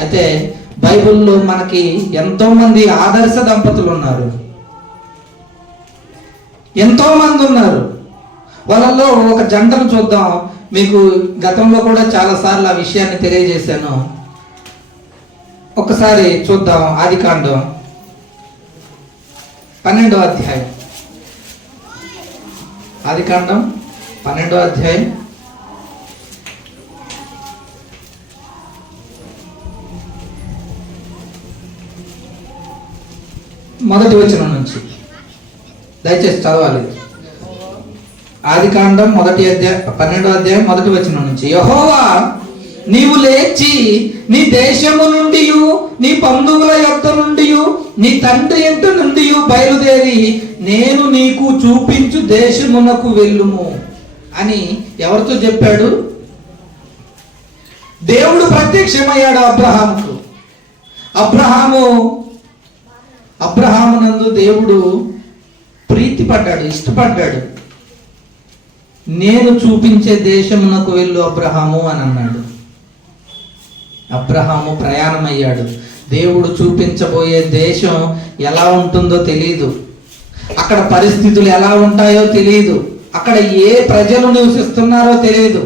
అయితే బైబిల్లో మనకి ఎంతో మంది ఆదర్శ దంపతులు ఉన్నారు, ఎంతో మంది ఉన్నారు. వాళ్ళల్లో ఒక జంటను చూద్దాం. మీకు గతంలో కూడా చాలాసార్లు ఆ విషయాన్ని తెలియజేశాను. ఒకసారి చూద్దాం. ఆదికాండం 12వ అధ్యాయం. ఆదికాండం 12వ అధ్యాయం మొదటి వచనం నుంచి దయచేసి చదవాలి. ఆదికాండం 12వ అధ్యాయం మొదటి వచనం నుంచి. యెహోవా, నీవు లేచి నీ దేశము నుండి, నీ బంధువుల యొద్ద నుండి, నీ తండ్రి ఇంట నుండి బయలుదేరి నేను నీకు చూపించు దేశమునకు వెళ్ళుము అని ఎవరితో చెప్పాడు? దేవుడు ప్రత్యక్షమయ్యాడు అబ్రహాముకు. అబ్రహామునందు దేవుడు ప్రీతి పడ్డాడు, ఇష్టపడ్డాడు. నేను చూపించే దేశమునకు వెళ్ళు అబ్రహాము అని అన్నాడు. అబ్రహాము ప్రయాణమయ్యాడు. దేవుడు చూపించబోయే దేశం ఎలా ఉంటుందో తెలియదు, అక్కడ పరిస్థితులు ఎలా ఉంటాయో తెలియదు, అక్కడ ఏ ప్రజలు నివసిస్తున్నారో తెలియదు,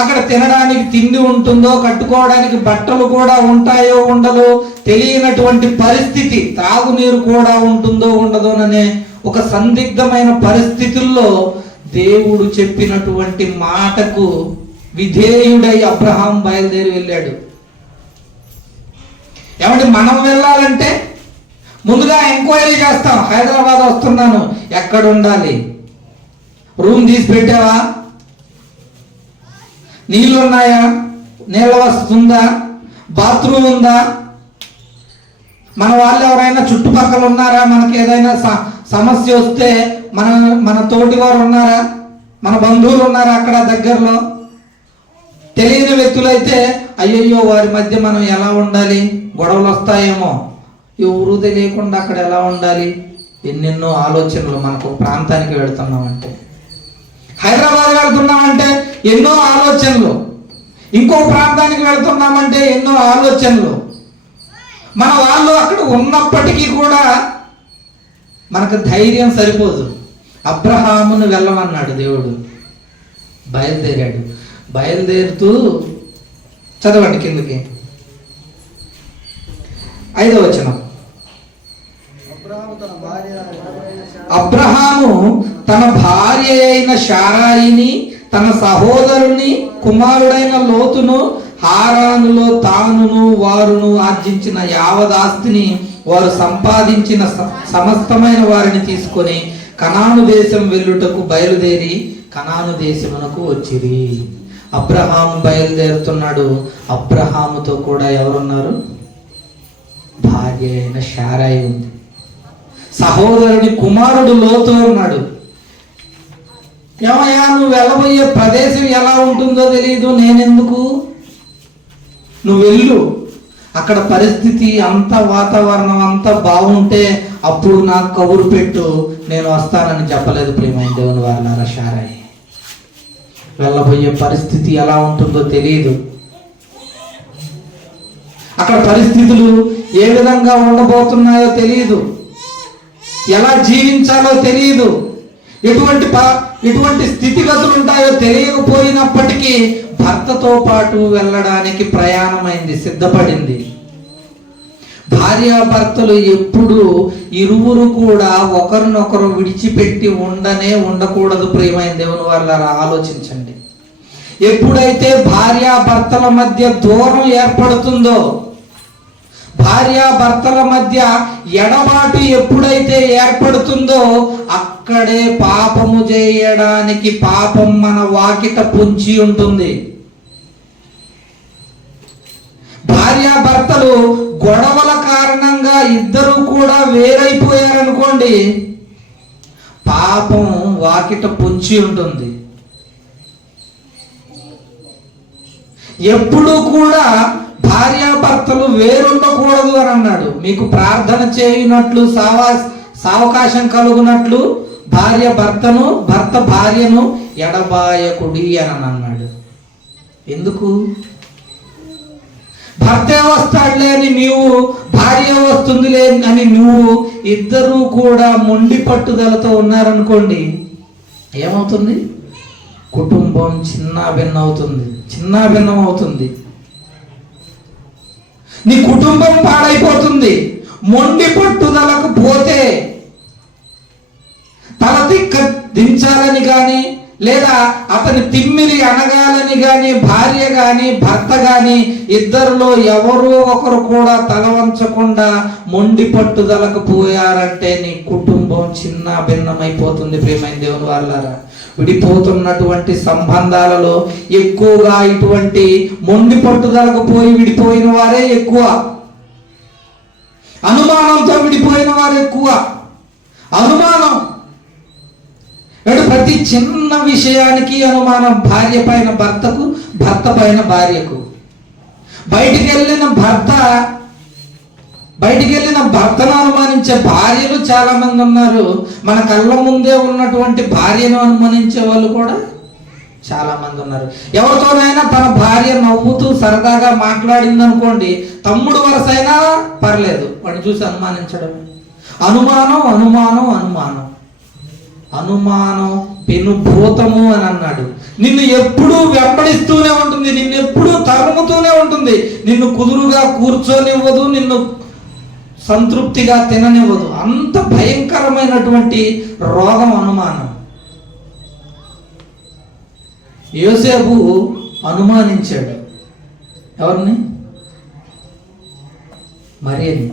అక్కడ తినడానికి తిండి ఉంటుందో, కట్టుకోవడానికి బట్టలు కూడా ఉంటాయో ఉండదో తెలియనటువంటి పరిస్థితి, తాగునీరు కూడా ఉంటుందో ఉండదోననే ఒక సందిగ్ధమైన పరిస్థితుల్లో దేవుడు చెప్పినటువంటి మాటకు విధేయుడై అబ్రహాం బయలుదేరి వెళ్ళాడు. ఏమంటే మనం వెళ్ళాలంటే ముందుగా ఎంక్వైరీ చేస్తాం. హైదరాబాద్ వస్తున్నాను, ఎక్కడ ఉండాలి? రూమ్ తీసి పెట్టావా? నీళ్ళు ఉన్నాయా? నీళ్ళ వస్తుందా? బాత్రూమ్ ఉందా? మన వాళ్ళు ఎవరైనా చుట్టుపక్కల ఉన్నారా? మనకి ఏదైనా సమస్య వస్తే మన తోటి వారు ఉన్నారా? మన బంధువులు ఉన్నారా అక్కడ దగ్గరలో? తెలియని వ్యక్తులైతే అయ్యయ్యో వారి మధ్య మనం ఎలా ఉండాలి? గొడవలు వస్తాయేమో, ఎవరు తెలియకుండా అక్కడ ఎలా ఉండాలి? ఎన్నెన్నో ఆలోచనలు. మనకు ప్రాంతానికి వెళుతున్నామంటే, హైదరాబాద్ వెళ్తున్నామంటే ఎన్నో ఆలోచనలు, ఇంకో ప్రాంతానికి వెళుతున్నామంటే ఎన్నో ఆలోచనలు. మన వాళ్ళు అక్కడ ఉన్నప్పటికీ కూడా మనకు ధైర్యం సరిపోదు. అబ్రహామును వెళ్ళమన్నాడు దేవుడు. బయలుదేరాడు. బయలుదేరుతూ చదవండి కిందకి 5వ వచనం. అబ్రహాము తన భార్య అయిన శారాయిని, తన సహోదరుని కుమారుడైన లోతును, హారానులో తానును వారును ఆర్జించిన యావదాస్తిని, వారు సంపాదించిన సమస్తమైన వారిని తీసుకొని కనాను దేశం వెళ్ళుటకు బయలుదేరి కనాను దేశమునకు వచ్చిరి. అబ్రహాము బయలుదేరుతున్నాడు. అబ్రహాముతో కూడా ఎవరున్నారు? భార్య అయిన శారాయి ఉంది, సహోదరుని కుమారుడు లోతు ఉన్నాడు. ఏమయ్యా, నువ్వు వెళ్ళబోయే ప్రదేశం ఎలా ఉంటుందో తెలియదు, నేనెందుకు? నువ్వు వెళ్ళు, అక్కడ పరిస్థితి అంత వాతావరణం అంతా బాగుంటే అప్పుడు నాకు కబురు పెట్టు, నేను వస్తానని చెప్పలేదు ప్రియమైన దేవుని వారలారా శారాయి. వెళ్ళబోయే పరిస్థితి ఎలా ఉంటుందో తెలియదు, అక్కడ పరిస్థితులు ఏ విధంగా ఉండబోతున్నాయో తెలియదు, ఎలా జీవించాలో తెలియదు, ఎటువంటి స్థితిగతులు ఉంటాయో తెలియకపోయినప్పటికీ భర్తతో పాటు వెళ్ళడానికి ప్రయాణమైంది, సిద్ధపడింది. భార్యాభర్తలు ఎప్పుడు ఇరువురు కూడా ఒకరినొకరు విడిచిపెట్టి ఉండకూడదు ప్రియమైన దేవుని వారలారా. ఆలోచించండి. ఎప్పుడైతే భార్యాభర్తల మధ్య దూరం ఏర్పడుతుందో, భార్యాభర్తల మధ్య ఎడబాటు ఎప్పుడైతే ఏర్పడుతుందో, అక్కడే పాపము చేయడానికి పాపం మన వాకిట పొంచి ఉంటుంది. భార్యాభర్తలు గొడవల కారణంగా ఇద్దరు కూడా వేరైపోయారనుకోండి, పాపం వాకిట పొంచి ఉంటుంది. ఎప్పుడు కూడా భార్యాభర్తలు వేరుండకూడదు అని అన్నాడు. మీకు ప్రార్థన చేయనట్లు సావకాశం కలుగునట్లు భార్య భర్తను, భర్త భార్యను ఎడబాయకుడి అని అన్నాడు. ఎందుకు? భర్తే వస్తాడులే అని నీవు, భార్య వస్తుందిలే అని నువ్వు, ఇద్దరూ కూడా మొండి పట్టుదలతో ఉన్నారనుకోండి, ఏమవుతుంది? కుటుంబం చిన్నాభిన్నం అవుతుంది. నీ కుటుంబం పాడైపోతుంది. మొండి పట్టుదలకు పోతే తల దించాలని కానీ, లేదా అతని తిమ్మిరి అనగాలని కానీ, భార్య కానీ భర్త కానీ ఇద్దరిలో ఎవరో ఒకరు కూడా తల వంచకుండా మొండి పట్టుదలకు పోయారంటే నీ కుటుంబం చిన్న భిన్నమైపోతుంది. ప్రియమైన దేవుని వాళ్ళారా, విడిపోతున్నటువంటి సంబంధాలలో ఎక్కువగా ఇటువంటి మొండి పట్టుదలకు పోయి విడిపోయిన వారే ఎక్కువ. అనుమానంతో విడిపోయిన వారు ఎక్కువ. అనుమానం, ప్రతి చిన్న విషయానికి అనుమానం. భార్య పైన భర్తకు, భర్త పైన భార్యకు. బయటికి వెళ్ళిన భర్తను అనుమానించే భార్యలు చాలా మంది ఉన్నారు. మన కళ్ళ ముందే ఉన్నటువంటి భార్యను అనుమానించే వాళ్ళు కూడా చాలా మంది ఉన్నారు. ఎవరితోనైనా తన భార్య నవ్వుతూ సరదాగా మాట్లాడింది అనుకోండి, తమ్ముడు వరసైనా పర్లేదు, వాడిని చూసి అనుమానించడం. అనుమానం పెనుభూతము అని అన్నాడు. నిన్ను ఎప్పుడూ వెంబడిస్తూనే ఉంటుంది, నిన్ను ఎప్పుడూ తరుముతూనే ఉంటుంది. నిన్ను కుదురుగా కూర్చోనివ్వదు, నిన్ను సంతృప్తిగా తిననివ్వదు. అంత భయంకరమైనటువంటి రోగం అనుమానం. యోసేపు అనుమానించాడు. ఎవరిని? మరియని.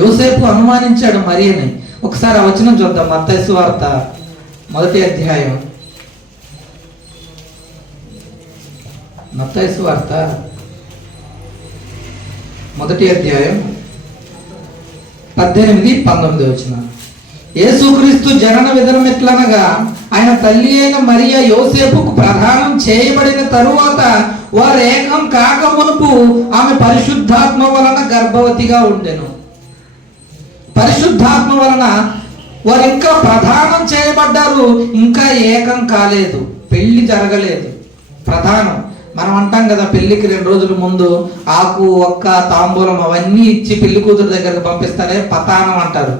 యోసేపు అనుమానించాడు మరియని. ఒకసారి ఆ వచనం చూద్దాం. మత్తయి సువార్త 1వ అధ్యాయం. మత్తయి సువార్త 1వ అధ్యాయం 18-19 వచనం. యేసుక్రీస్తు జనన విధానం ఎట్లనగా, ఆయన తల్లి అయిన మరియ యోసేపుకు ప్రదానం చేయబడిన తరువాత వారు ఏకం కాక మునుపు ఆమె పరిశుద్ధాత్మ వలన గర్భవతిగా ఉండెను. పరిశుద్ధాత్మ వలన వారు ఇంకా ప్రదానం చేయబడ్డారు, ఇంకా ఏకం కాలేదు, పెళ్లి జరగలేదు. ప్రధానం మనం అంటాం కదా, పెళ్లికి 2 రోజుల ముందు ఆకు, ఒక్క, తాంబూలం అవన్నీ ఇచ్చి పెళ్లి కూతురు దగ్గరకు పంపిస్తారే, పతానం అంటారు.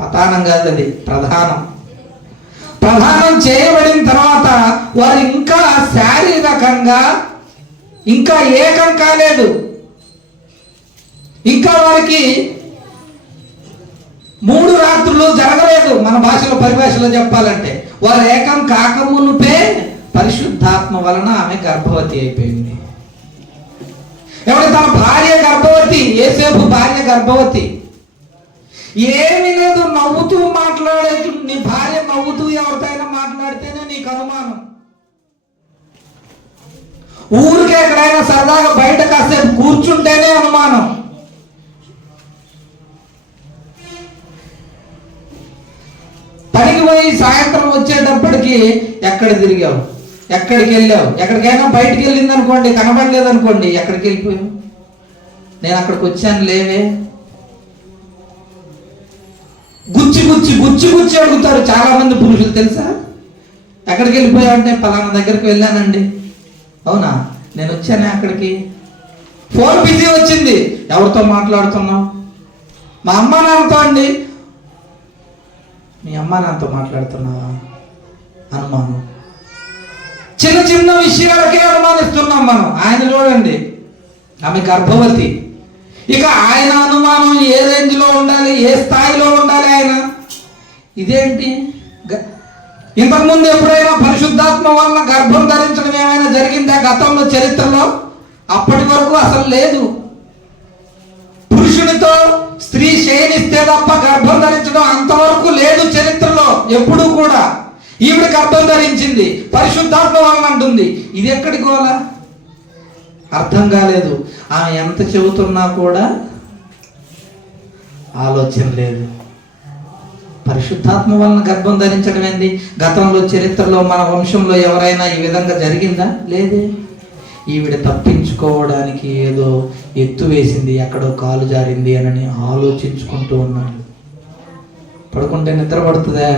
పతానం కాదు, అది ప్రధానం. ప్రధానం చేయబడిన తర్వాత వారు ఇంకా శారీరకంగా ఇంకా ఏకం కాలేదు. ఇంకా వారికి 3 రాత్రులు జరగలేదు. మన భాషలో, పరిభాషలో చెప్పాలంటే, వారు ఏకం కాకమునుపే పరిశుద్ధాత్మ వలన ఆమె గర్భవతి అయిపోయింది. ఎవరు? తన భార్య గర్భవతి. యేసేపు భార్య గర్భవతి. ఏమీ లేదు, నవ్వుతూ మాట్లాడేది. నీ భార్య నవ్వుతూ ఎవరితోనైనా మాట్లాడితేనే నీకు అనుమానం. ఊరికే ఎక్కడైనా సరదాగా బయట కాసేపు కూర్చుంటేనే అనుమానం. పనికి పోయి సాయంత్రం వచ్చేటప్పటికి ఎక్కడ తిరిగావు, ఎక్కడికి వెళ్ళావు, ఎక్కడికైనా బయటికి వెళ్ళింది అనుకోండి, కనబడలేదు అనుకోండి, ఎక్కడికి వెళ్ళిపోయావు? నేను అక్కడికి వచ్చాను లేవే. గుచ్చి అడుగుతారు చాలా మంది పురుషులు, తెలుసా? ఎక్కడికి వెళ్ళిపోయావు అంటే, పలానా దగ్గరికి వెళ్ళానండి. అవునా, నేను వచ్చానే అక్కడికి. ఫోన్ బిజీ వచ్చింది. ఎవరితో మాట్లాడుతున్నావు? మా అమ్మ నాన్నతో అండి. మీ అమ్మ నాన్నతో మాట్లాడుతున్నావా? అనుమానం. చిన్న చిన్న విషయాలకే అనుమానిస్తున్నాం మనం. ఆయన చూడండి, ఆమె గర్భవతి. ఇక ఆయన అనుమానం ఏ రేంజ్లో ఉండాలి, ఏ స్థాయిలో ఉండాలి ఆయన? ఇదేంటి? ఇంతకుముందు ఎప్పుడైనా పరిశుద్ధాత్మ వలన గర్భం ధరించడం ఏమైనా జరిగిందా గతంలో, చరిత్రలో? అప్పటి వరకు అసలు లేదు. పురుషునితో స్త్రీ శయనిస్తే తప్ప గర్భం ధరించడం అంతవరకు లేదు చరిత్రలో ఎప్పుడూ కూడా. ఈవిడ గర్భం ధరించింది, పరిశుద్ధాత్మ వలన అంటుంది. ఇది ఎక్కడికి పోలా? అర్థం కాలేదు. ఆమె ఎంత చెబుతున్నా కూడా ఆలోచన లేదు. పరిశుద్ధాత్మ వలన గర్భం ధరించడం ఏంది? గతంలో చరిత్రలో మన వంశంలో ఎవరైనా ఈ విధంగా జరిగిందా? లేదే. ఈవిడ తప్పించుకోవడానికి ఏదో ఎత్తు వేసింది, ఎక్కడో కాలు జారింది అని ఆలోచించుకుంటూ ఉన్నాడు. పడుకుంటే నిద్ర పడుతుందా?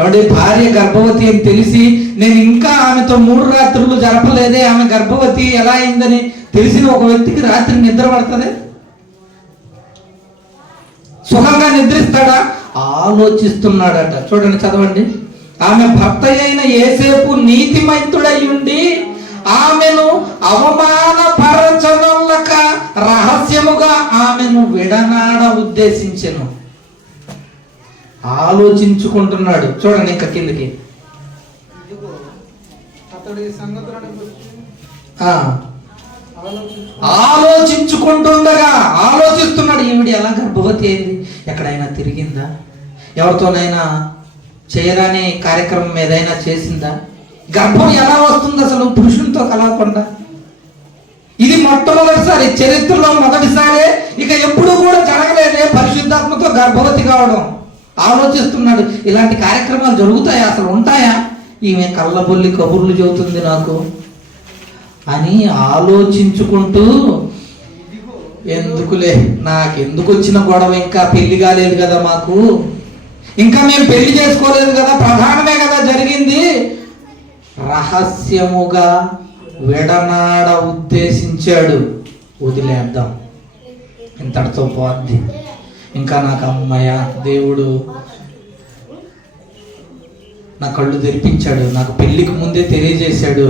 ఎవడి భార్య గర్భవతి అని తెలిసి నేను ఇంకా ఆమెతో 3 రాత్రులు జరపలేదే, ఆమె గర్భవతి ఎలా అయిందని తెలిసిన ఒక వ్యక్తికి రాత్రి నిద్ర పడుతుంది? సుఖంగా నిద్రిస్తాడా? ఆలోచిస్తున్నాడట. చూడండి, చదవండి. ఆమె భర్త అయిన యోసేపు నీతిమంతుడై ఉండి ఆమెను అవమానపరచనొల్లక రహస్యముగా ఆమెను విడనాడ ఉద్దేశించెను. ఆలోచించుకుంటున్నాడు. చూడండి ఇంకా కిందకి. ఆలోచించుకుంటుండగా ఆలోచిస్తున్నాడు, ఈవిడ ఎలా గర్భవతి అయింది, ఎక్కడైనా తిరిగిందా, ఎవరితోనైనా చేయరాని కార్యక్రమం ఏదైనా చేసిందా, గర్భం ఎలా వస్తుంది అసలు పురుషునితో కలవకుండా? ఇది మొట్టమొదటిసారి, చరిత్రలో మొదటిసారే, ఇక ఎప్పుడు కూడా జరగలేదే పరిశుద్ధాత్మతో గర్భవతి కావడం. ఆలోచిస్తున్నాడు, ఇలాంటి కార్యక్రమాలు జరుగుతాయా, అసలు ఉంటాయా, ఈమె కళ్ళబొల్లి కబుర్లు చెబుతుంది నాకు అని ఆలోచించుకుంటూ, ఎందుకులే, నాకెందుకు వచ్చిన గొడవ, ఇంకా పెళ్లి కాలేదు కదా మాకు, ఇంకా మేము పెళ్లి చేసుకోలేదు కదా, ప్రధానమే కదా జరిగింది, రహస్యముగా విడనాడ ఉద్దేశించాడు. వదిలేద్దాం, ఇంతటితో పోద్ది, ఇంకా నాకు అమ్మయ్య దేవుడు నా కళ్ళు తెరిపించాడు, నాకు పెళ్లికి ముందే తెలియజేశాడు,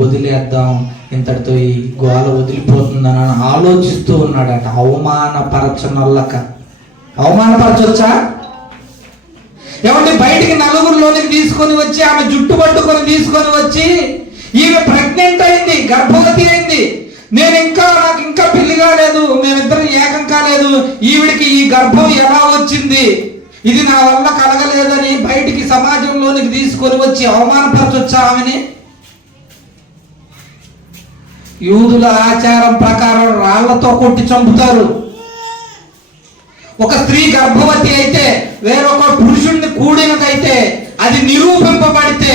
వదిలేద్దాం, ఇంతటితో ఈ గోల వదిలిపోతుందని ఆలోచిస్తూ ఉన్నాడట. అవమానపరచనొల్లక. అవమానపరచొచ్చా? ఏమంటే బయటికి నలుగురిలోనికి తీసుకొని వచ్చి ఆమె జుట్టు పట్టుకొని తీసుకొని వచ్చి, ఈమె ప్రెగ్నెంట్ అయింది, గర్భవతి అయింది, నాకు ఇంకా పెళ్లి కాలేదు, మేమిద్దరం ఏకం కాలేదు, ఈవిడికి ఈ గర్భం ఎలా వచ్చింది, ఇది నా వల్ల కలగలేదని బయటికి సమాజంలోనికి తీసుకొని వచ్చి అవమానపరచొచ్చా ఆమెని? యూదుల ఆచారం ప్రకారం రాళ్లతో కొట్టి చంపుతారు. ఒక స్త్రీ గర్భవతి అయితే, వేరొక పురుషుణ్ణి కూడినదైతే, అది నిరూపింపబడితే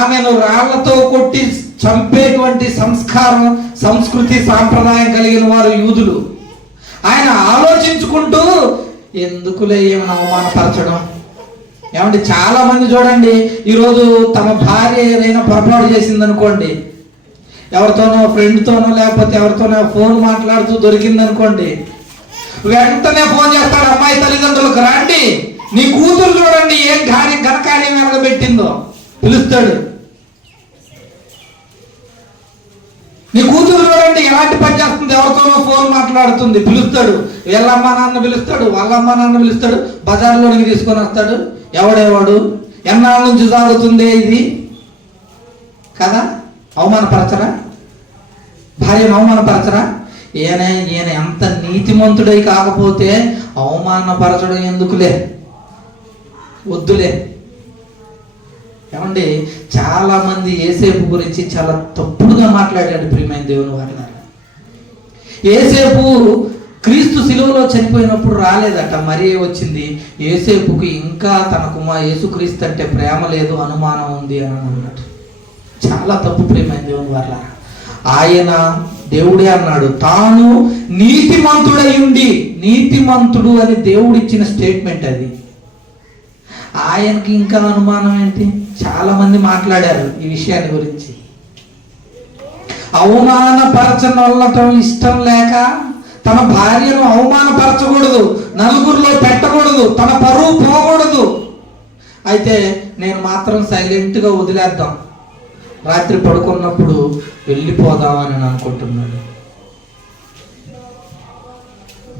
ఆమెను రాళ్లతో కొట్టి చంపేటువంటి సంస్కారం, సంస్కృతి, సాంప్రదాయం కలిగిన వారు యూదులు. ఆయన ఆలోచించుకుంటూ, ఎందుకులే ఏమైనా అవమానపరచడం. ఏమంటే చాలా మంది చూడండి, ఈరోజు తమ భార్య ఏదైనా పొరపాటు చేసింది అనుకోండి, ఎవరితోనో ఫ్రెండ్తోనో లేకపోతే ఎవరితోనో ఫోన్ మాట్లాడుతూ దొరికింది అనుకోండి, వెంటనే ఫోన్ చేస్తాడు అమ్మాయి తల్లిదండ్రులకు, రండి నీ కూతురు చూడండి ఏం ఘనకార్యం వెలగబెట్టిందో, పిలుస్తాడు. నీ కూతురు చూడండి ఎలాంటి పని చేస్తుంది, ఎవరితోనో ఫోన్ మాట్లాడుతుంది, పిలుస్తాడు. వీళ్ళమ్మ నాన్న పిలుస్తాడు, వాళ్ళమ్మ నాన్న పిలుస్తాడు, బజార్లోనికి తీసుకొని వస్తాడు. ఎవడేవాడు, ఎన్నాళ్ళ నుంచి సాగుతుంది ఇది కదా? అవమానపరచరా? భార్యను అవమానపరచరా? ఈయన ఎంత నీతిమంతుడై కాకపోతే అవమానపరచడం ఎందుకులే, వద్దులే. ఏమండి చాలా మంది యోసేపు గురించి చాలా తప్పుడుగా మాట్లాడాడు ప్రియమైన దేవుని వారు. యోసేపు క్రీస్తు శిలువలో చనిపోయినప్పుడు రాలేదట, మరియే వచ్చింది. యోసేపుకి ఇంకా తన యేసుక్రీస్తు అంటే ప్రేమ లేదు, అనుమానం ఉంది అని అన్నట్టు. చాలా తప్పు ప్రియమైన దేవుని వారు. ఆయన దేవుడే అన్నాడు, తాను నీతిమంతుడై ఉండి, నీతిమంతుడు అని దేవుడిచ్చిన స్టేట్మెంట్ అది. ఆయనకి ఇంకా అనుమానం ఏంటి? చాలా మంది మాట్లాడారు ఈ విషయాన్ని గురించి. అవమానపరచనొల్లటం ఇష్టం లేక తన భార్యను అవమానపరచకూడదు, నలుగురిలో పెట్టకూడదు, తన పరువు పోకూడదు. అయితే నేను మాత్రం సైలెంట్గా వదిలేద్దాం, రాత్రి పడుకున్నప్పుడు వెళ్ళిపోదామని అనుకుంటున్నాడు.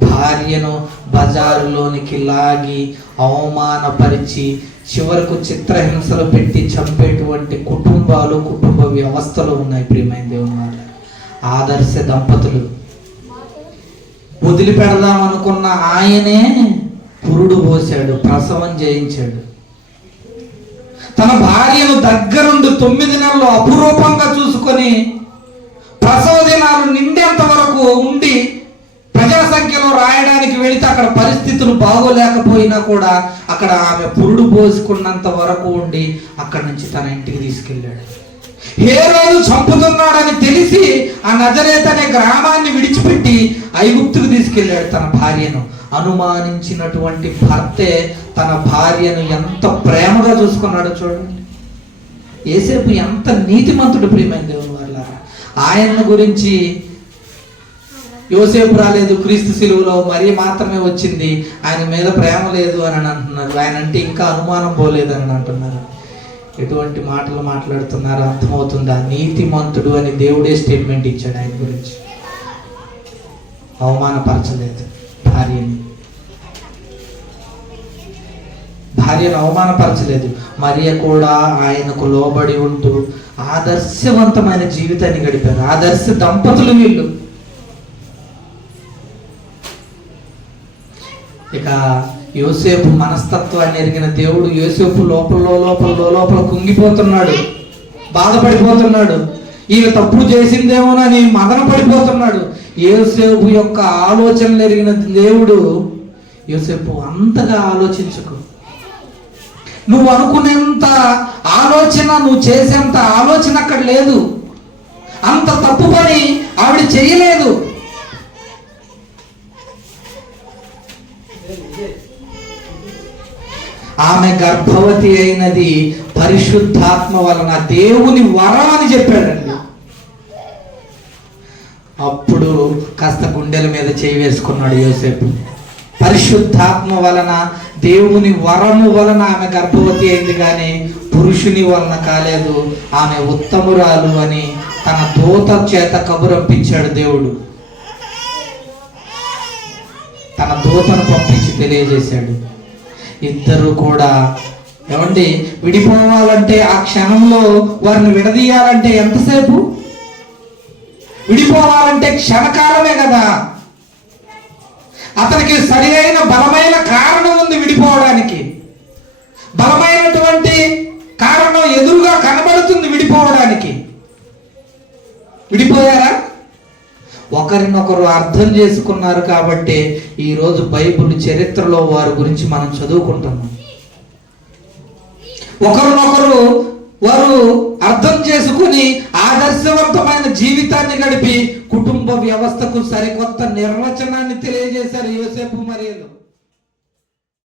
భార్యను బజారులోనికి లాగి అవమానపరిచి చివరకు చిత్రహింసలు పెట్టి చంపేటువంటి కుటుంబాలు, కుటుంబ వ్యవస్థలు ఉన్నాయి ప్రియమైన దేవుని వారు. ఆదర్శ దంపతులు. వదిలిపెడదాం అనుకున్న ఆయనే పురుడు పోశాడు, ప్రసవం చేయించాడు. తన భార్యను దగ్గరుండి 9 నెలలు అపురూపంగా చూసుకొని ప్రసవ దినాలు నిండేంత వరకు ఉండి ప్రజా సంఖ్యలో రాయడానికి వెళితే అక్కడ పరిస్థితులు బాగోలేకపోయినా కూడా అక్కడ ఆమె పురుడు పోసుకున్నంత వరకు ఉండి అక్కడి నుంచి తన ఇంటికి తీసుకెళ్ళాడు. హేరోదు చంపుతున్నాడని తెలిసి ఆ నజరేత్ అనే గ్రామాన్ని విడిచిపెట్టి ఐగుప్తుకు తీసుకెళ్ళాడు తన భార్యను. అనుమానించినటువంటి భర్తే తన భార్యను ఎంత ప్రేమగా చూసుకున్నాడో చూడండి. యోసేపు ఎంత నీతిమంతుడు ప్రియమైన దేవుని వల్ల. ఆయన గురించి యోసేపు రాలేదు క్రీస్తు శిలువలో, మరియ మాత్రమే వచ్చింది, ఆయన మీద ప్రేమ లేదు అని అంటున్నారు, ఆయన అంటే ఇంకా అనుమానం పోలేదు అని అంటున్నారు. ఎటువంటి మాటలు మాట్లాడుతున్నారో అర్థమవుతుందా? నీతిమంతుడు అని దేవుడే స్టేట్మెంట్ ఇచ్చాడు ఆయన గురించి. అవమానపరచలేదు భార్యను అవమానపరచలేదు. మరియ కూడా ఆయనకు లోబడి ఉంటూ ఆదర్శవంతమైన జీవితాన్ని గడిపారు. ఆదర్శ దంపతులు వీళ్ళు. ఇక యోసేపు మనస్తత్వాన్ని ఎరిగిన దేవుడు యోసేపు లోపల కుంగిపోతున్నాడు, బాధపడిపోతున్నాడు, ఈయన తప్పు చేసిందేమోనని మదన పడిపోతున్నాడు. యోసేపు యొక్క ఆలోచనలు ఎరిగిన దేవుడు, యోసేపు అంతగా ఆలోచించుకో, నువ్వు అనుకునేంత ఆలోచన, నువ్వు చేసేంత ఆలోచన అక్కడ లేదు, అంత తప్పు పని ఆవిడ చేయలేదు. ఆమె గర్భవతి అయినది పరిశుద్ధాత్మ వలన, దేవుని వరం అని చెప్పాడండి. అప్పుడు కాస్త గుండెల మీద చేయి వేసుకున్నాడు యోసేపు. పరిశుద్ధాత్మ వలన, దేవుని వరము వలన ఆమె గర్భవతి అయింది, కానీ పురుషుని వలన కాలేదు. ఆమె ఉత్తమురాలు అని తన దూత చేత కబురంపించాడు దేవుడు. తన దూతను పంపించి తెలియజేశాడు. ఇద్దరు కూడా ఏమండి విడిపోవాలంటే, ఆ క్షణంలో వారిని విడదీయాలంటే ఎంతసేపు? విడిపోవాలంటే క్షణకాలమే కదా. అతనికి సరి అయిన బలమైన కారణం ఉంది విడిపోవడానికి. బలమైనటువంటి కారణం ఎదురుగా కనబడుతుంది విడిపోవడానికి. విడిపోయారా? ఒకరినొకరు అర్థం చేసుకున్నారు కాబట్టి ఈరోజు బైబిల్ చరిత్రలో వారి గురించి మనం చదువుకుంటున్నాం. ఒకరినొకరు వారు అర్థం చేసుకుని ఆదర్శవంతమైన జీవితాన్ని గడిపి కుటుంబ వ్యవస్థకు సరికొత్త నిర్వచనాన్ని తెలియజేశారు యోసేపు మరియలు.